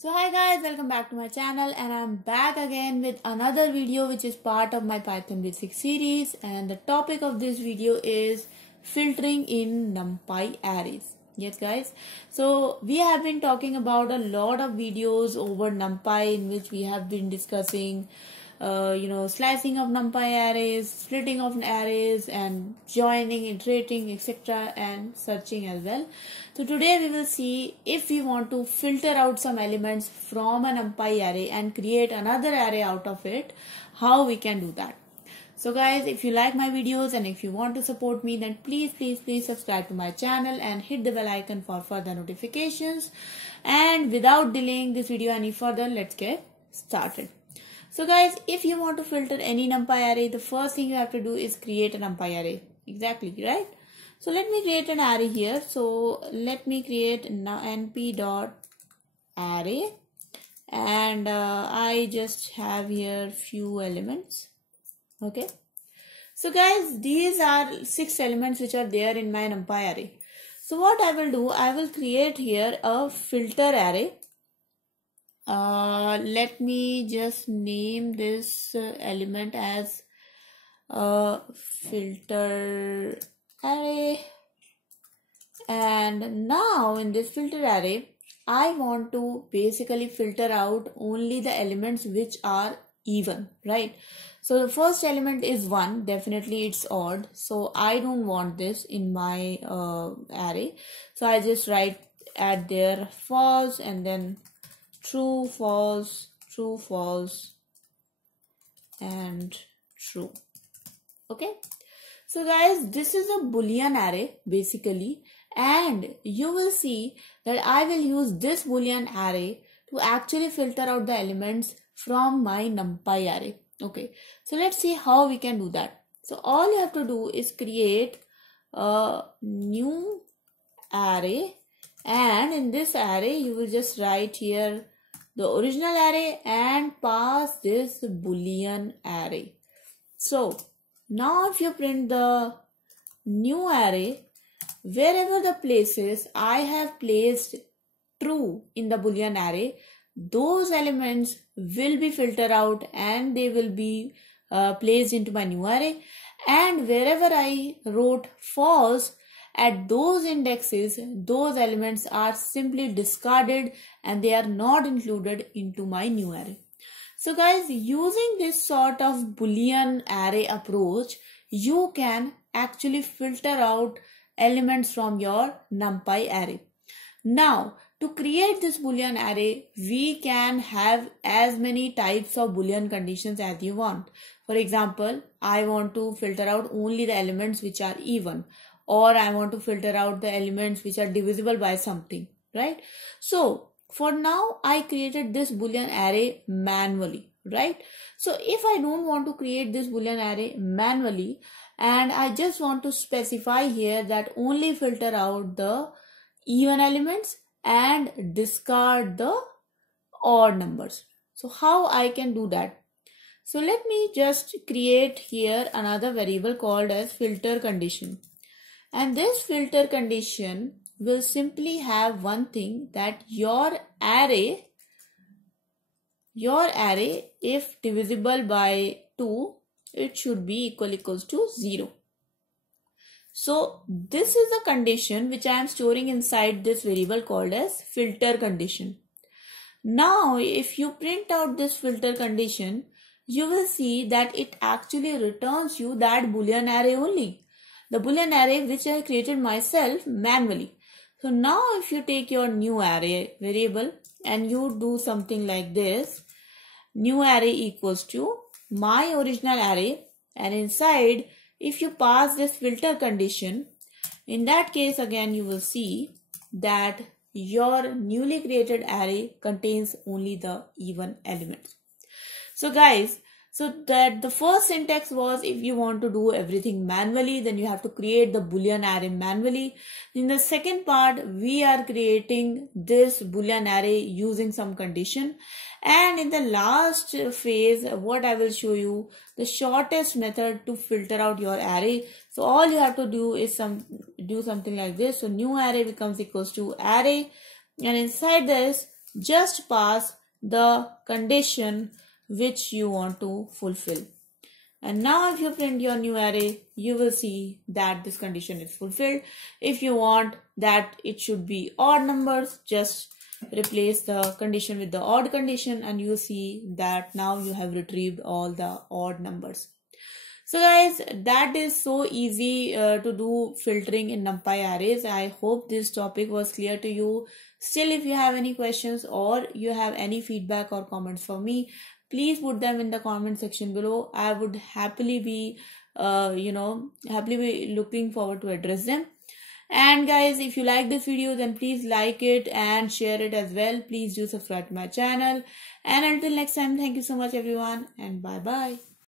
So hi guys, welcome back to my channel and I'm back again with another video which is part of my Python Basics series, and the topic of this video is filtering in NumPy arrays. Yes guys, so we have been talking about a lot of videos over NumPy in which we have been discussing slicing of NumPy arrays, splitting of arrays, and joining, iterating, etc., and searching as well. So today we will see if we want to filter out some elements from a NumPy array and create another array out of it, how we can do that. So guys, if you like my videos and if you want to support me, then please subscribe to my channel and hit the bell icon for further notifications. And without delaying this video any further, let's get started. So guys, if you want to filter any NumPy array, the first thing you have to do is create a NumPy array. Exactly, right? So let me create an array here. So let me create np.array, and I just have here few elements. Okay. So guys, these are 6 elements which are there in my NumPy array. So what I will do, I will create here a filter array. Let me just name this element as filter array, and now in this filter array I want to basically filter out only the elements which are even, right? So the first element is 1, definitely it's odd, so I don't want this in my array. So I just add there false and then true, false, true, false, and true. Okay. So guys, this is a Boolean array basically, and you will see that I will use this Boolean array to actually filter out the elements from my NumPy array. Okay. So let's see how we can do that. So all you have to do is create a new array, and in this array you will just write here the original array and pass this Boolean array. So now if you print the new array, wherever the places I have placed true in the Boolean array, those elements will be filtered out and they will be placed into my new array, and wherever I wrote false, at those indexes, those elements are simply discarded and they are not included into my new array. So guys, using this sort of Boolean array approach, you can actually filter out elements from your NumPy array. Now, to create this Boolean array, we can have as many types of Boolean conditions as you want. For example, I want to filter out only the elements which are even, or I want to filter out the elements which are divisible by something, right? So for now, I created this Boolean array manually, right? So if I don't want to create this Boolean array manually, and I just want to specify here that only filter out the even elements and discard the odd numbers. So how I can do that? So let me just create here another variable called as filter condition. And this filter condition will simply have one thing, that your array, if divisible by 2, it should be equals to 0. So this is the condition which I am storing inside this variable called as filter condition. Now if you print out this filter condition, you will see that it actually returns you that Boolean array only. The Boolean array which I created myself manually. So now if you take your new array variable and you do something like this, new array equals to my original array, and inside if you pass this filter condition, in that case again you will see that your newly created array contains only the even elements. So guys, so that the first syntax was, if you want to do everything manually, then you have to create the Boolean array manually. In the second part, we are creating this Boolean array using some condition. And in the last phase, what I will show you, the shortest method to filter out your array. So all you have to do is do something like this. So new array becomes equals to array, and inside this Just pass the condition which you want to fulfill. And now if you print your new array, you will see that this condition is fulfilled. If you want that it should be odd numbers, just replace the condition with the odd condition and you see that now you have retrieved all the odd numbers. So guys, that is so easy to do filtering in NumPy arrays. I hope this topic was clear to you. Still, if you have any questions or you have any feedback or comments for me, please put them in the comment section below. I would happily be looking forward to address them. And guys, if you like this video, then please like it and share it as well. Please do subscribe to my channel. And until next time, thank you so much everyone, and bye bye.